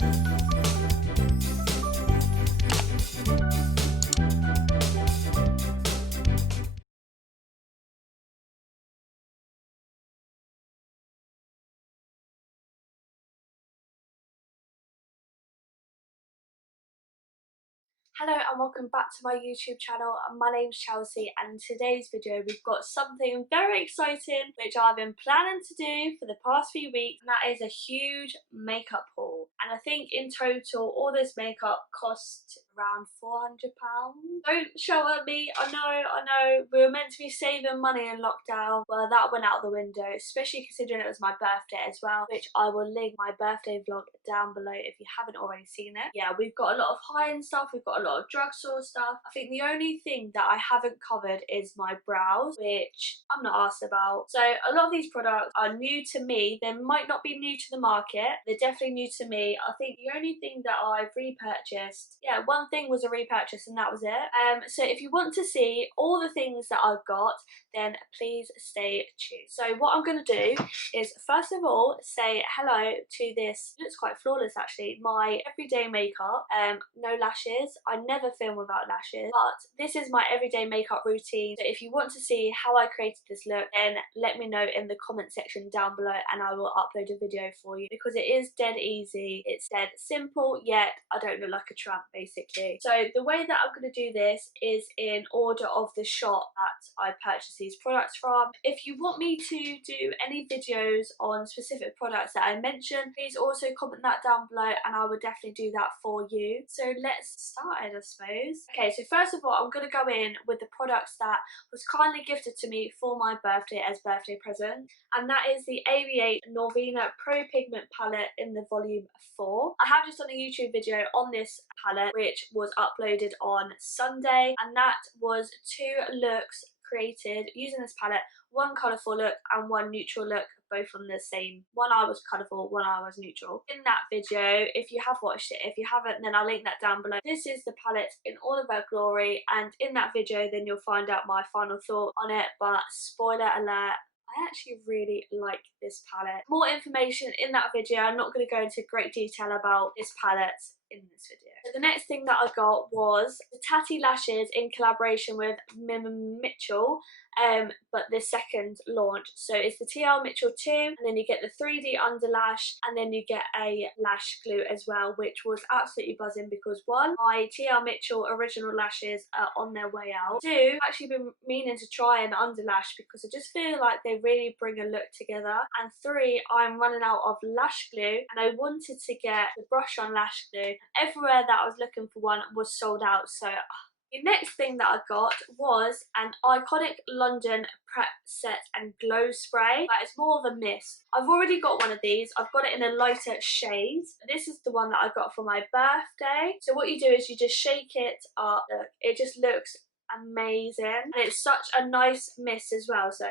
Hello and welcome back to my YouTube channel. My name's Chelsea, and in today's video we've got something very exciting which I've been planning to do for the past few weeks, and that is a huge makeup haul. And I think in total all this makeup cost around £400. Don't show at me, I know, we were meant to be saving money in lockdown. Well, that went out the window, especially considering it was my birthday as well, which I will link my birthday vlog down below if you haven't already seen it. Yeah, we've got a lot of high-end stuff, we've got a lot of drugstore stuff. I think the only thing that I haven't covered is my brows, which I'm not asked about. So a lot of these products are new to me. They might not be new to the market, they're definitely new to me. I think the only thing that I've repurchased, yeah, one thing was a repurchase and that was it. So if you want to see all the things that I've got, then please stay tuned. So what I'm going to do is first of all say hello to this, it looks quite flawless actually, my everyday makeup. No lashes, I never film without lashes, but this is my everyday makeup routine. So if you want to see how I created this look, then let me know in the comment section down below and I will upload a video for you, because it is dead easy, it's dead simple, yet I don't look like a tramp basically. So the way that I'm going to do this is in order of the shop that I purchased these products from. If you want me to do any videos on specific products that I mentioned, please also comment that down below and I will definitely do that for you. So let's start it, I suppose. Okay, so first of all I'm going to go in with the products that was kindly gifted to me for my birthday as birthday present, and that is the AV8 Norvina Pro Pigment palette in the volume 4. I have just done a YouTube video on this palette which was uploaded on Sunday, and that was 2 looks created using this palette, one colourful look and one neutral look, both on the same. One I was colourful, one I was neutral. In that video, if you have watched it, if you haven't then I'll link that down below. This is the palette in all of her glory, and in that video then you'll find out my final thought on it, but spoiler alert, I actually really like this palette. More information in that video, I'm not going to go into great detail about this palette in this video. So the next thing that I got was the Tatty Lashes in collaboration with Mitchell, but the second launch. So it's the TL Mitchell 2, and then you get the 3D underlash, and then you get a lash glue as well, which was absolutely buzzing because one, my TL Mitchell original lashes are on their way out. 2, I've actually been meaning to try an underlash because I just feel like they really bring a look together. And 3, I'm running out of lash glue and I wanted to get the brush on lash glue. Everywhere that I was looking for one was sold out. So the next thing that I got was an iconic London prep set and glow spray, but it's more of a mist. I've already got one of these. I've got it in a lighter shade. This is the one that I got for my birthday. So what you do is you just shake it up. Look, it just looks amazing, and it's such a nice mist as well. So,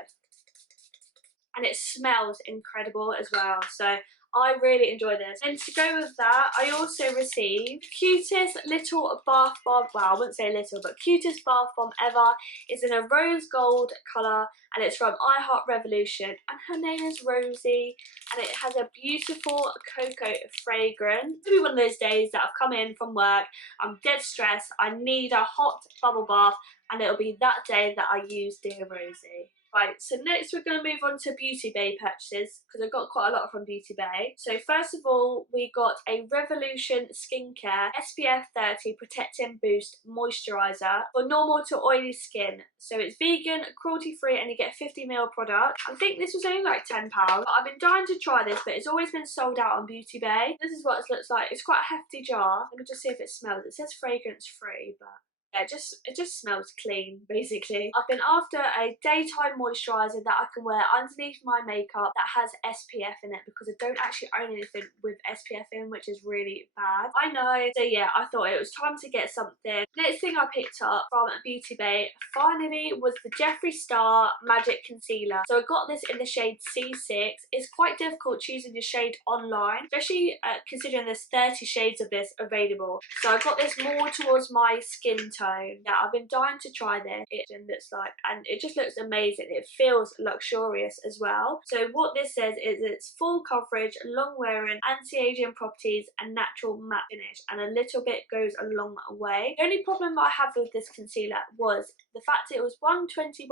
and it smells incredible as well. So I really enjoy this. And to go with that, I also received cutest little bath bomb. Well, I wouldn't say little, but cutest bath bomb ever. It's in a rose gold colour and it's from I Heart Revolution, and her name is Rosie, and it has a beautiful cocoa fragrance. It's gonna be one of those days that I've come in from work, I'm dead stressed, I need a hot bubble bath, and it'll be that day that I use Dear Rosie. Right, so next we're going to move on to Beauty Bay purchases, because I got quite a lot from Beauty Bay. So first of all, we got a Revolution Skincare SPF 30 Protecting Boost Moisturiser for normal to oily skin. So it's vegan, cruelty free, and you get 50ml product. I think this was only like £10. I've been dying to try this, but it's always been sold out on Beauty Bay. This is what it looks like. It's quite a hefty jar. Let me just see if it smells. It says fragrance free, but yeah, it just smells clean basically. I've been after a daytime moisturiser that I can wear underneath my makeup that has SPF in it, because I don't actually own anything with SPF in, which is really bad. I know, so yeah, I thought it was time to get something. Next thing I picked up from Beauty Bay finally was the Jeffree Star Magic Concealer. So I got this in the shade C6. It's quite difficult choosing your shade online, especially considering there's 30 shades of this available. So I got this more towards my skin tone. tone. Yeah, I've been dying to try this. It looks like, and it just looks amazing. It feels luxurious as well. So what this says is it's full coverage, long wearing, anti-aging properties, and natural matte finish, and a little bit goes a long way. The only problem I have with this concealer was the fact it was £121,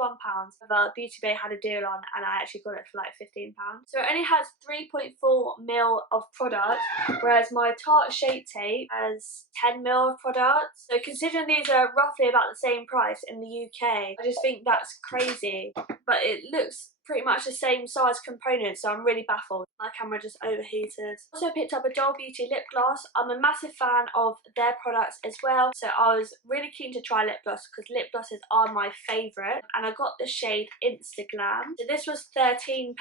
but Beauty Bay had a deal on, and I actually got it for like £15. So it only has 3.4ml of product, whereas my Tarte Shape Tape has 10ml of product. So considering these are roughly about the same price in the UK, I just think that's crazy. But it looks pretty much the same size components, so I'm really baffled. My camera just overheated. Also picked up a Doll Beauty lip gloss. I'm a massive fan of their products as well, so I was really keen to try lip gloss because lip glosses are my favourite, and I got the shade Instaglam. So this was £13.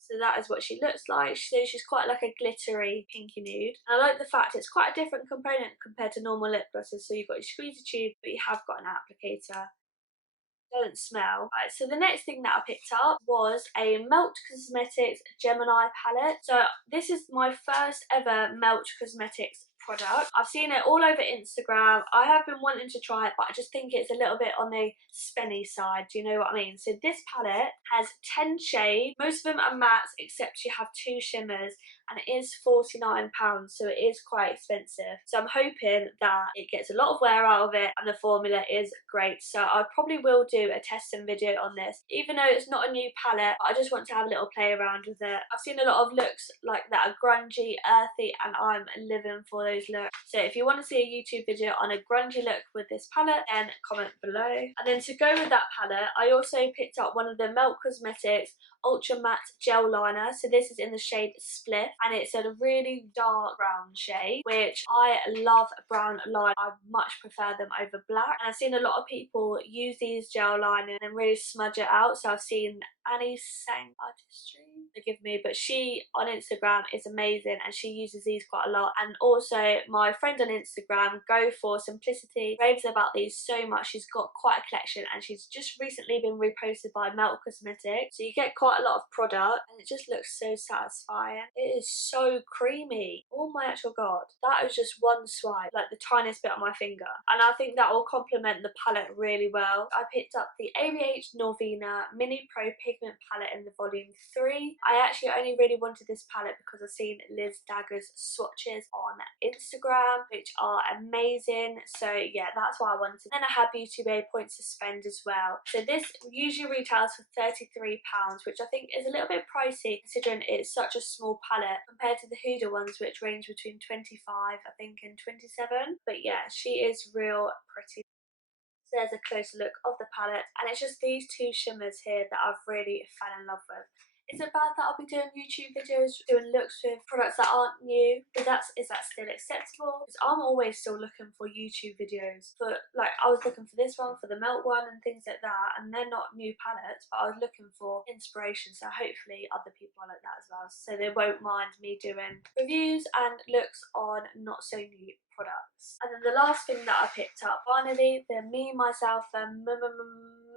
So that is what she looks like. So she's quite like a glittery pinky nude. And I like the fact it's quite a different component compared to normal lip glosses. So you've got your squeezy tube, but you have got an applicator. Don't smell. Right, so the next thing that I picked up was a Melt Cosmetics Gemini palette. So this is my first ever Melt Cosmetics product. I've seen it all over Instagram. I have been wanting to try it, but I just think it's a little bit on the spenny side. Do you know what I mean? So this palette has 10 shades. Most of them are mattes, except you have 2 shimmers, and it is £49, so it is quite expensive. So I'm hoping that it gets a lot of wear out of it and the formula is great. So I probably will do a testing video on this, even though it's not a new palette. I just want to have a little play around with it. I've seen a lot of looks like that are grungy, earthy, and I'm living for those looks. So if you want to see a YouTube video on a grungy look with this palette, then comment below. And then to go with that palette, I also picked up one of the Melt Cosmetics Ultra Matte Gel Liner. So this is in the shade Split, and it's a really dark brown shade, which I love brown liner. I much prefer them over black, and I've seen a lot of people use these gel liners and really smudge it out. So I've seen Annie Sang Artistry, forgive me, but she on Instagram is amazing and she uses these quite a lot. And also my friend on Instagram, Go For Simplicity, raves about these so much. She's got quite a collection and she's just recently been reposted by Melt Cosmetics, so you get quite a lot of product and it just looks so satisfying. It is so creamy. Oh my actual god, that is just one swipe, like the tiniest bit on my finger, and I think that will complement the palette really well. I picked up the ABH Norvina Mini Pro Pigment palette in the volume 3. I actually only really wanted this palette because I've seen Liz Dagger's swatches on Instagram, which are amazing. So yeah, that's why I wanted. Then I had Beauty Bay points to spend as well. So this usually retails for £33, which I think is a little bit pricey considering it's such a small palette compared to the Huda ones, which range between 25 I think and 27. But yeah, she is real pretty. So there's a closer look of the palette, and it's just these 2 shimmers here that I've really fell in love with. Is it bad that I'll be doing YouTube videos doing looks with products that aren't new? Is that still acceptable? Because I'm always still looking for YouTube videos. But like, I was looking for this one, for the Melt one and things like that, and they're not new palettes, but I was looking for inspiration, so hopefully other people are like that as well, so they won't mind me doing reviews and looks on not so new products. And then the last thing that I picked up, finally, the Me, Myself and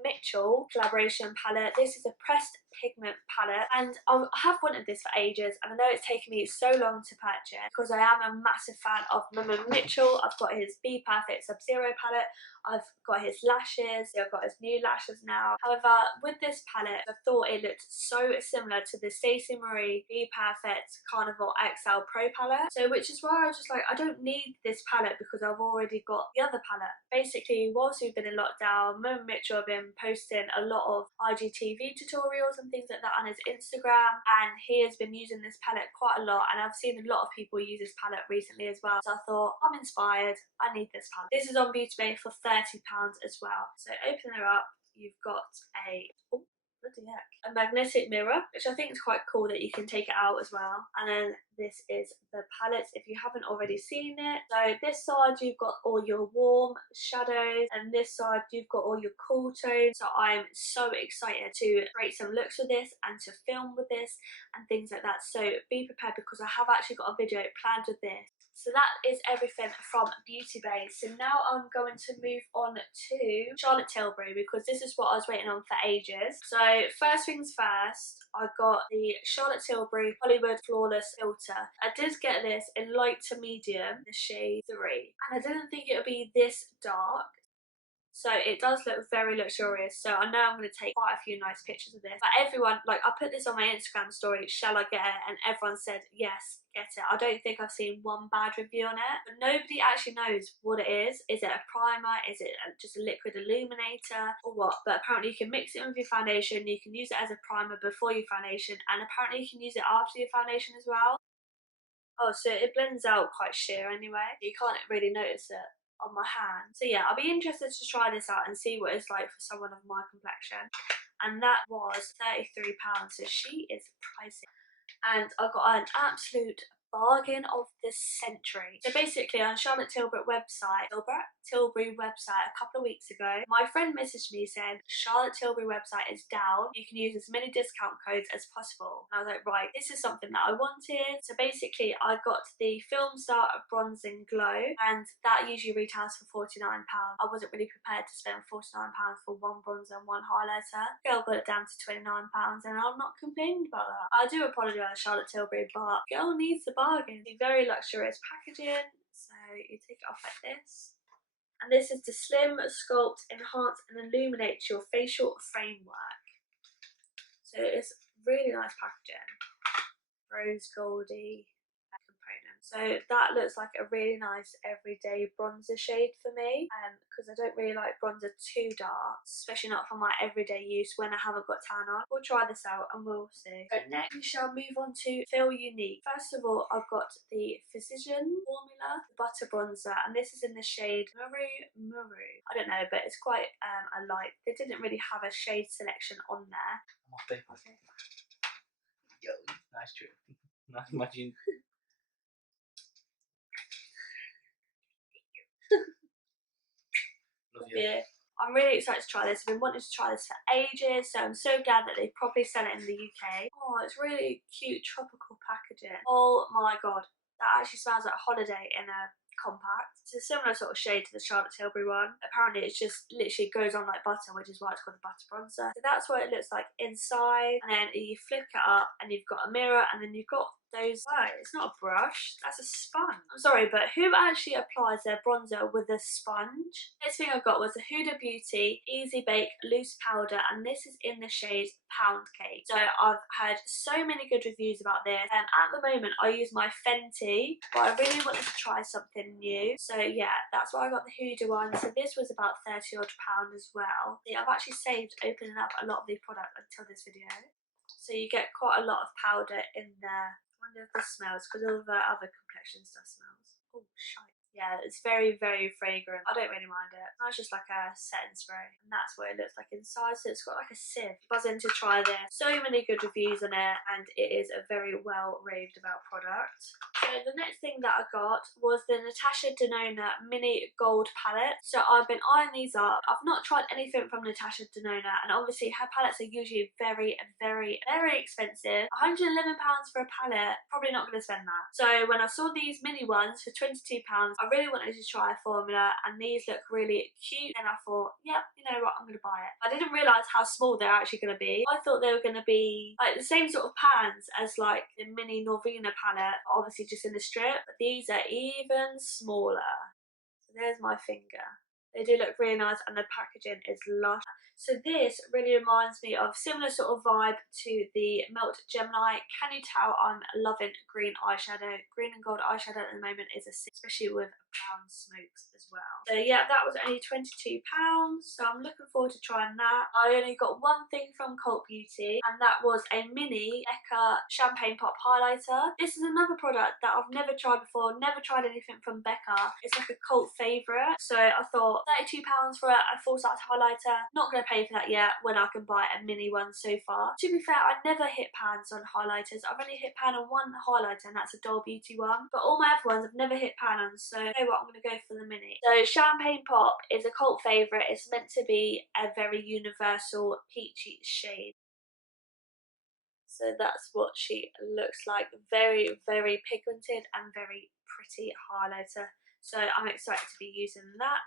Mitchell collaboration palette. This is a pressed pigment palette, and I have wanted this for ages, and I know it's taken me so long to purchase because I am a massive fan of Mitchell. I've got his Be Perfect Sub-Zero palette, I've got his lashes, I've got his new lashes now. However, with this palette, I thought it looked so similar to the Stacey Marie Be Perfect Carnival XL Pro palette, so which is why I was just like, I don't need this palette because I've already got the other palette. Basically, whilst we've been in lockdown, Mitchell have been posting a lot of IGTV tutorials and things like that on his Instagram, and he has been using this palette quite a lot, and I've seen a lot of people use this palette recently as well, so I thought, I'm inspired, I need this palette. This is on Beauty Bay for £30 as well. So open her up, you've got a, oh, bloody heck, a magnetic mirror, which I think is quite cool that you can take it out as well. And then this is the palette if you haven't already seen it. So this side you've got all your warm shadows, and this side you've got all your cool tones. So I'm so excited to create some looks with this and to film with this and things like that. So be prepared because I have actually got a video planned with this. So that is everything from Beauty Bay. So now I'm going to move on to Charlotte Tilbury because this is what I was waiting on for ages. So first things first, I got the Charlotte Tilbury Hollywood Flawless Filter. I did get this in light to medium, the shade 3. And I didn't think it would be this dark. So it does look very luxurious. So I know I'm going to take quite a few nice pictures of this. But everyone, like, I put this on my Instagram story, shall I get it? And everyone said, yes, get it. I don't think I've seen one bad review on it. But nobody actually knows what it is. Is it a primer? Is it just a liquid illuminator? Or what? But apparently you can mix it with your foundation. You can use it as a primer before your foundation. And apparently you can use it after your foundation as well. Oh, so it blends out quite sheer anyway. You can't really notice it on my hand. So yeah, I'll be interested to try this out and see what it's like for someone of my complexion. And that was £33, so she is pricey. And I got an absolute bargain of the century. So basically on Charlotte Tilbury website, a couple of weeks ago, my friend messaged me saying Charlotte Tilbury website is down, you can use as many discount codes as possible. And I was like, right, this is something that I wanted. So basically I got the Film Star Bronze and Glow, and that usually retails for £49. I wasn't really prepared to spend £49 for one bronzer and one highlighter. Girl got it down to £29 and I'm not complaining about that. I do apologise Charlotte Tilbury, but girl needs the bargain. The very luxurious packaging, so you take it off like this. And this is to slim, sculpt, enhance and illuminate your facial framework. So it's really nice packaging. Rose goldy component. So that looks like a really nice everyday bronzer shade for me, because I don't really like bronzer too dark, especially not for my everyday use when I haven't got tan on. We'll try this out and we'll see. So next we shall move on to Feel Unique. First of all, I've got the Physician Formula Butter Bronzer, and this is in the shade Muru. I don't know, but it's quite a light. They didn't really have a shade selection on there. Okay. Yo, nice trick. Not imagine. Love you. Yeah. I'm really excited to try this. I've been wanting to try this for ages, so I'm so glad that they probably sell it in the UK. Oh, it's really cute tropical packaging. Oh my god, that actually smells like holiday in a compact. It's a similar sort of shade to the Charlotte Tilbury one. Apparently it's just literally goes on like butter, which is why it's called the butter bronzer. So that's what it looks like inside, and then you flip it up and you've got a mirror, and then you've got those, oh, it's not a brush, that's a sponge. I'm sorry, but who actually applies their bronzer with a sponge? Next thing I got was a Huda Beauty Easy Bake Loose Powder, and this is in the shade Pound Cake. So I've heard so many good reviews about this, and at the moment I use my Fenty, but I really wanted to try something new. So yeah, that's why I got the Huda one. So this was about £30 odd as well. Yeah, I've actually saved opening up a lot of the product until this video. So you get quite a lot of powder in there. I wonder if this smells, because all the other complexion stuff smells. Oh, shite. Yeah, it's very, very fragrant. I don't really mind it. It's just like a setting spray. And that's what it looks like inside. So it's got like a sieve. Buzzing to try this. So many good reviews on it, and it is a very well raved about product. So the next thing that I got was the Natasha Denona Mini Gold Palette. So I've been eyeing these up. I've not tried anything from Natasha Denona, and obviously her palettes are usually very, very, very expensive. £111 for a palette, probably not going to spend that. So when I saw these mini ones for £22, I really wanted to try a formula, and these look really cute, and I thought, yeah, you know what, I'm going to buy it. I didn't realise how small they're actually going to be. I thought they were going to be like the same sort of pans as like the mini Norvina palette, obviously just in the strip, but these are even smaller. So there's my finger. They do look really nice, and the packaging is lush. So this really reminds me of similar sort of vibe to the Melt Gemini. Can you tell I'm loving green eyeshadow? Green and gold eyeshadow at the moment is a six, especially with brown smokes as well. So yeah, that was only £22, so I'm looking forward to trying that. I only got one thing from Cult Beauty, and that was a mini Becca Champagne Pop Highlighter. This is another product that I've never tried before, never tried anything from Becca. It's like a cult favourite, so I thought £32 for a full-size highlighter, not going to pay for that yet when I can buy a mini one so far. To be fair, I never hit pans on highlighters. I've only hit pan on one highlighter, and that's a Doll Beauty one, but all my other ones I've never hit pan on, so you know what, I'm going to go for the mini. So Champagne Pop is a cult favourite. It's meant to be a very universal peachy shade. So that's what she looks like. Very, very pigmented and very pretty highlighter. So I'm excited to be using that.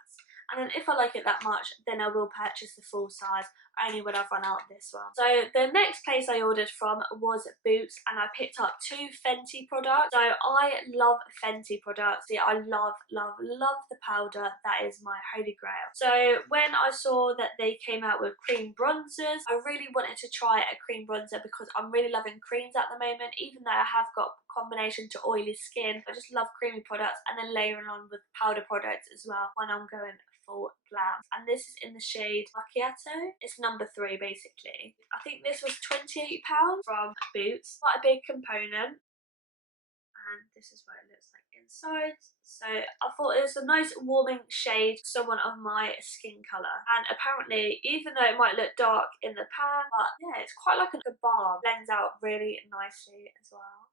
and then if I like it that much, then I will purchase the full size, only when I've run out of this one. So the next place I ordered from was Boots, and I picked up 2 Fenty products. So I love Fenty products. Yeah, I love the powder. That is my holy grail. So when I saw that they came out with cream bronzers, I really wanted to try a cream bronzer because I'm really loving creams at the moment. Even though I have got combination to oily skin, I just love creamy products, and then layering on with powder products as well when I'm going full glam. And this is in the shade Macchiato. It's number 3 basically. I think this was £28 from Boots. Quite a big component. And this is what it looks like inside. So I thought it was a nice warming shade, someone of my skin colour. And apparently, even though it might look dark in the pan, but yeah, it's quite like a balm. Blends out really nicely as well.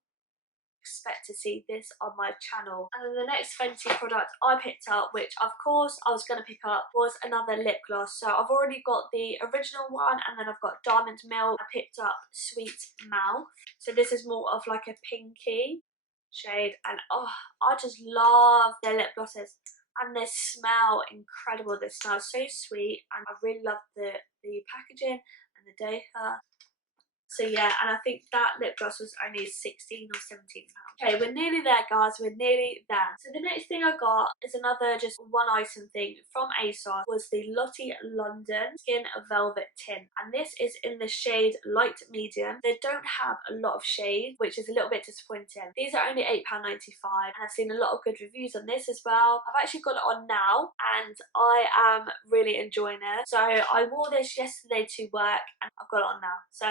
Expect to see this on my channel. And then the next Fenty product I picked up, which of course I was going to pick up, was another lip gloss. So I've already got the original one, and then I've got Diamond Milk. I picked up Sweet Mouth. So this is more of like a pinky shade, and oh, I just love their lip glosses, and they smell incredible. They smell so sweet, and I really love the packaging and the data. So yeah, and I think that lip gloss was only £16 or £17. Okay, we're nearly there, guys. We're nearly there. So the next thing I got is another just one item thing from ASOS. Was the Lottie London Skin Velvet Tint, and this is in the shade Light Medium. They don't have a lot of shade, which is a little bit disappointing. These are only £8.95, and I've seen a lot of good reviews on this as well. I've actually got it on now, and I am really enjoying it. So I wore this yesterday to work, and I've got it on now. So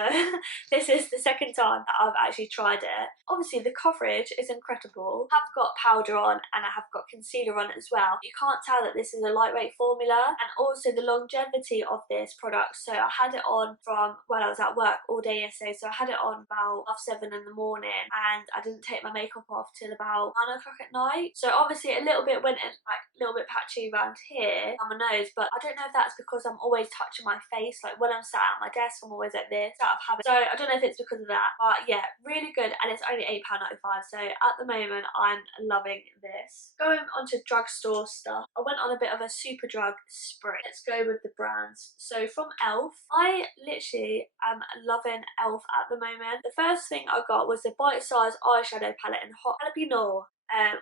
this is the second time that I've actually tried it. Obviously the coverage is incredible. I've got powder on, and I have got concealer on as well. You can't tell that this is a lightweight formula, and also the longevity of this product. So I had it on from when I was at work all day yesterday. So I had it on about 7 in the morning, and I didn't take my makeup off till about 9 o'clock at night. So obviously a little bit went in, like a little bit patchy around here on my nose, but I don't know if that's because I'm always touching my face. Like when I'm sat at my desk, I'm always like this out of habit. So I don't know if it's because of that, but yeah, really good, and it's only £8.95. So at the moment I'm loving this. Going on to drugstore stuff, I went on a bit of a Superdrug spree. Let's go with the brands. So from E.l.f, I literally am loving E.l.f at the moment. The first thing I got was the bite-sized eyeshadow palette in Hot Jalapeno,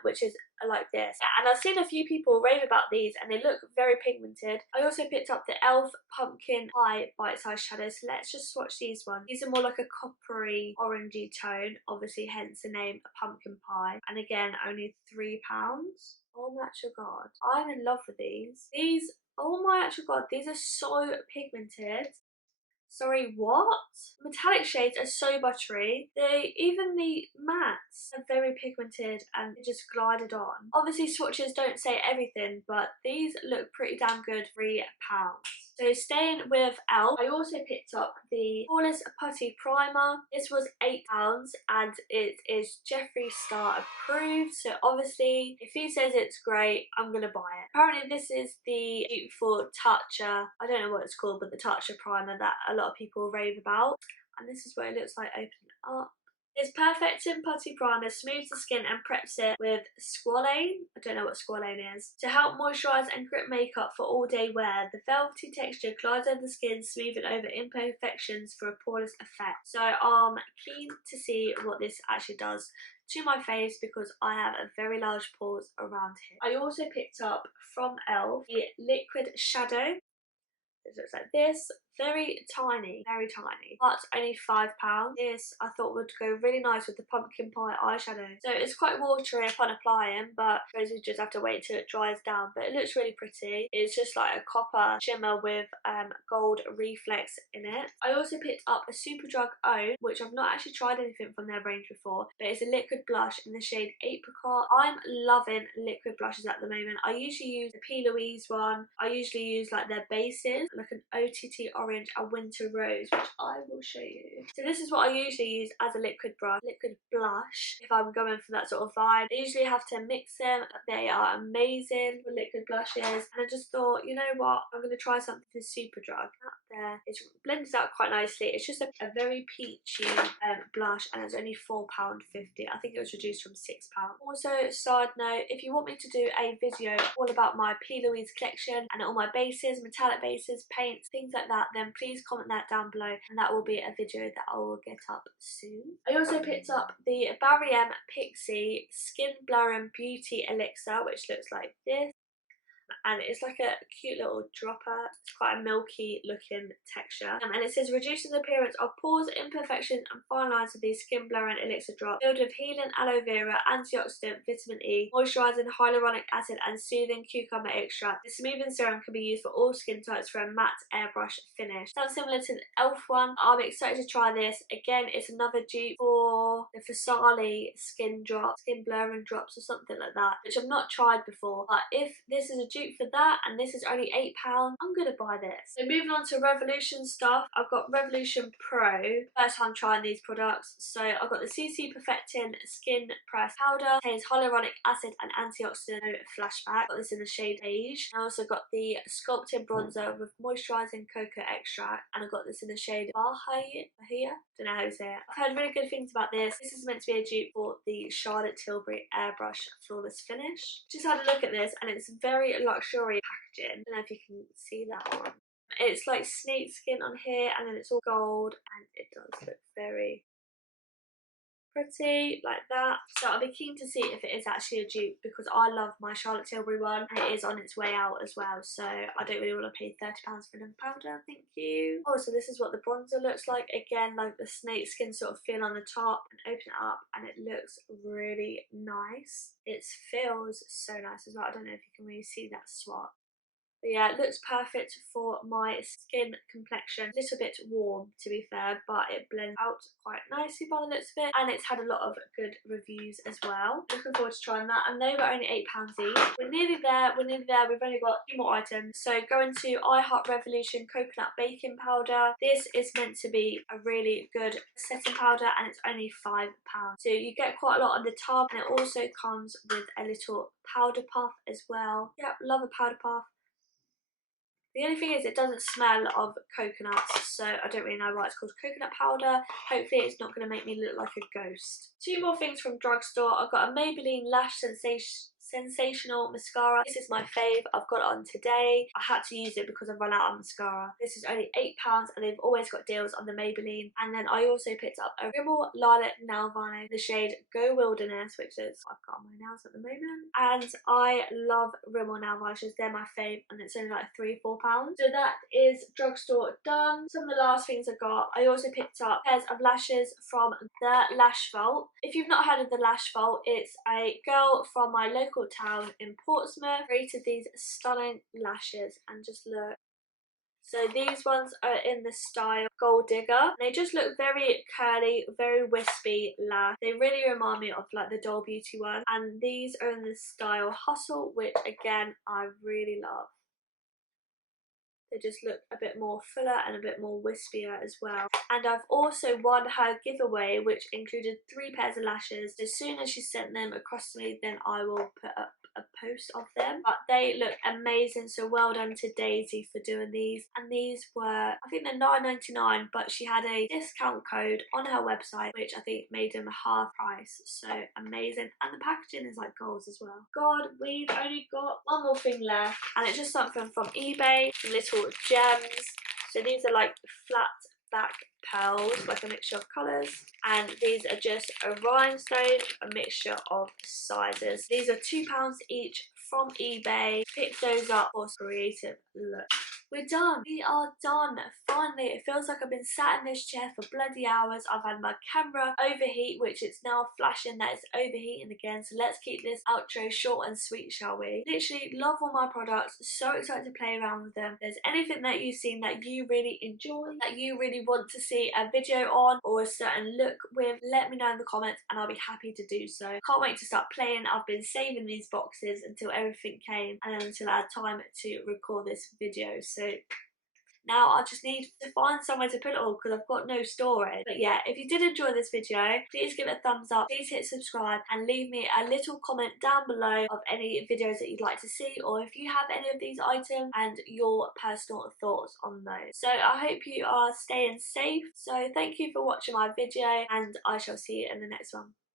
which is like this, and I've seen a few people rave about these, and they look very pigmented. I also picked up the E.l.f Pumpkin Pie bite-sized shadows. So let's just swatch these ones. These are more like a coppery orangey tone, obviously hence the name Pumpkin Pie, and again only £3. Oh my actual god, I'm in love with these. Oh my actual god, these are so pigmented. Sorry, what? Metallic shades are so buttery. Even the mattes are very pigmented, and it just glided on. Obviously swatches don't say everything, but these look pretty damn good. £3. So staying with E.l.f, I also picked up the Flawless Putty Primer. This was £8, and it is Jeffree Star approved. So obviously if he says it's great, I'm gonna buy it. Apparently this is the beautiful Toucher, I don't know what it's called, but the Toucher primer that a lot of people rave about. And this is what it looks like opening up. This Perfecting Putty Primer smooths the skin and preps it with squalane, I don't know what squalane is, to help moisturise and grip makeup for all day wear. The velvety texture glides over the skin, smoothing over imperfections for a poreless effect. So I'm keen to see what this actually does to my face, because I have a very large pores around here. I also picked up from E.l.f the Liquid Shadow. It looks like this, very tiny, but only £5. This I thought would go really nice with the Pumpkin Pie eyeshadow. So it's quite watery upon applying, but I suppose you just have to wait till it dries down. But it looks really pretty. It's just like a copper shimmer with gold reflex in it. I also picked up a Superdrug Own, which I've not actually tried anything from their range before, but it's a liquid blush in the shade Apricot. I'm loving liquid blushes at the moment. I usually use the P. Louise one. I usually use like their bases, like an OTT orange and winter rose, which I will show you. So this is what I usually use as a liquid blush if I'm going for that sort of vibe. I usually have to mix them. They are amazing for liquid blushes, and I just thought, you know what, I'm going to try something for Superdrug. That there, it blends out quite nicely. It's just a very peachy blush, and it's only £4.50. I think it was reduced from £6. Also, side note, if you want me to do a video all about my P. Louise collection and all my bases, metallic bases, paints, things like that, then please comment that down below, and that will be a video that I will get up soon. I also picked up the Barry M Pixie Skin Blurring Beauty Elixir, which looks like this. And it's like a cute little dropper. It's quite a milky looking texture, and it says reduces the appearance of pores, imperfections and fine lines with these skin blurring elixir drops filled with healing aloe vera, antioxidant, vitamin E, moisturising hyaluronic acid and soothing cucumber extract. The smoothing serum can be used for all skin types for a matte airbrush finish. Sounds similar to the E.l.f. one. I'm excited to try this. Again, it's another dupe for the Fasali skin blurring drops or something like that, which I've not tried before, but if this is a dupe for that and this is only £8, I'm gonna buy this. So moving on to Revolution stuff, I've got Revolution Pro. First time trying these products. So I've got the CC Perfecting Skin Press Powder, contains hyaluronic acid and antioxidant flashback. Got this in the shade beige. I also got the Sculpting Bronzer with moisturising cocoa extract, and I got this in the shade Bahia. Don't know how to say it. I've heard really good things about this. This is meant to be a dupe for the Charlotte Tilbury Airbrush Flawless Finish. Just had a look at this, and it's very luxury packaging. I don't know if you can see that one. It's like snake skin on here, and then it's all gold, and it does look very pretty like that. So I'll be keen to see if it is actually a dupe, because I love my Charlotte Tilbury one and it is on its way out as well, so I don't really want to pay £30 for another powder, thank you. Oh, so this is what the bronzer looks like. Again, like the snake skin sort of feel on the top, and open it up and it looks really nice. It feels so nice as well. I don't know if you can really see that swatch. But yeah, it looks perfect for my skin complexion. A little bit warm to be fair, but it blends out quite nicely by the looks of it, and it's had a lot of good reviews as well. Looking forward to trying that, and they were only £8 each. We're nearly there, we've only got a few more items. So going to I Heart Revolution Coconut Baking Powder. This is meant to be a really good setting powder, and it's only £5. So you get quite a lot on the tub, and it also comes with a little powder puff as well. Yep, love a powder puff. The only thing is it doesn't smell of coconuts, so I don't really know why it's called coconut powder. Hopefully it's not going to make me look like a ghost. Two more things from drugstore. I've got a Maybelline Lash Sensational Mascara. This is my fave. I've got it on today. I had to use it because I've run out of mascara. This is only £8, and they've always got deals on the Maybelline. And then I also picked up a Rimmel Lilac Nail Varnish, the shade Go Wilderness, which is what I've got on my nails at the moment. And I love Rimmel nail varnishes. They're my fave, and it's only like £3-4. So that is drugstore done. Some of the last things I got, I also picked up pairs of lashes from the Lash Vault. If you've not heard of the Lash Vault, it's a girl from my local town in Portsmouth created these stunning lashes, and just look. So these ones are in the style Gold Digger. They just look very curly, very wispy lash. They really remind me of like the Doll Beauty one. And these are in the style Hustle, which again I really love. They just look a bit more fuller and a bit more wispier as well. And I've also won her giveaway, which included 3 pairs of lashes. As soon as she sent them across to me, then I will put up a post of them. But they look amazing, so well done to Daisy for doing these. And these were, I think they're £9.99, but she had a discount code on her website, which I think made them half price. So amazing. And the packaging is like gold as well. God, we've only got one more thing left, and it's just something from eBay, little gems. So these are like flat back pearls, like a mixture of colours, and these are just a rhinestone, a mixture of sizes. These are £2 each from eBay. Pick those up for creative look. We're done. We are done. Finally, it feels like I've been sat in this chair for bloody hours. I've had my camera overheat, which it's now flashing that it's overheating again. So let's keep this outro short and sweet, shall we? Literally love all my products. So excited to play around with them. If there's anything that you've seen that you really enjoy, that you really want to see a video on or a certain look with, let me know in the comments and I'll be happy to do so. Can't wait to start playing. I've been saving these boxes until everything came, and then until I had time to record this video. So Now I just need to find somewhere to put it all because I've got no storage. But yeah, if you did enjoy this video, please give it a thumbs up, please hit subscribe and leave me a little comment down below of any videos that you'd like to see, or if you have any of these items and your personal thoughts on those. So I hope you are staying safe. So thank you for watching my video and I shall see you in the next one.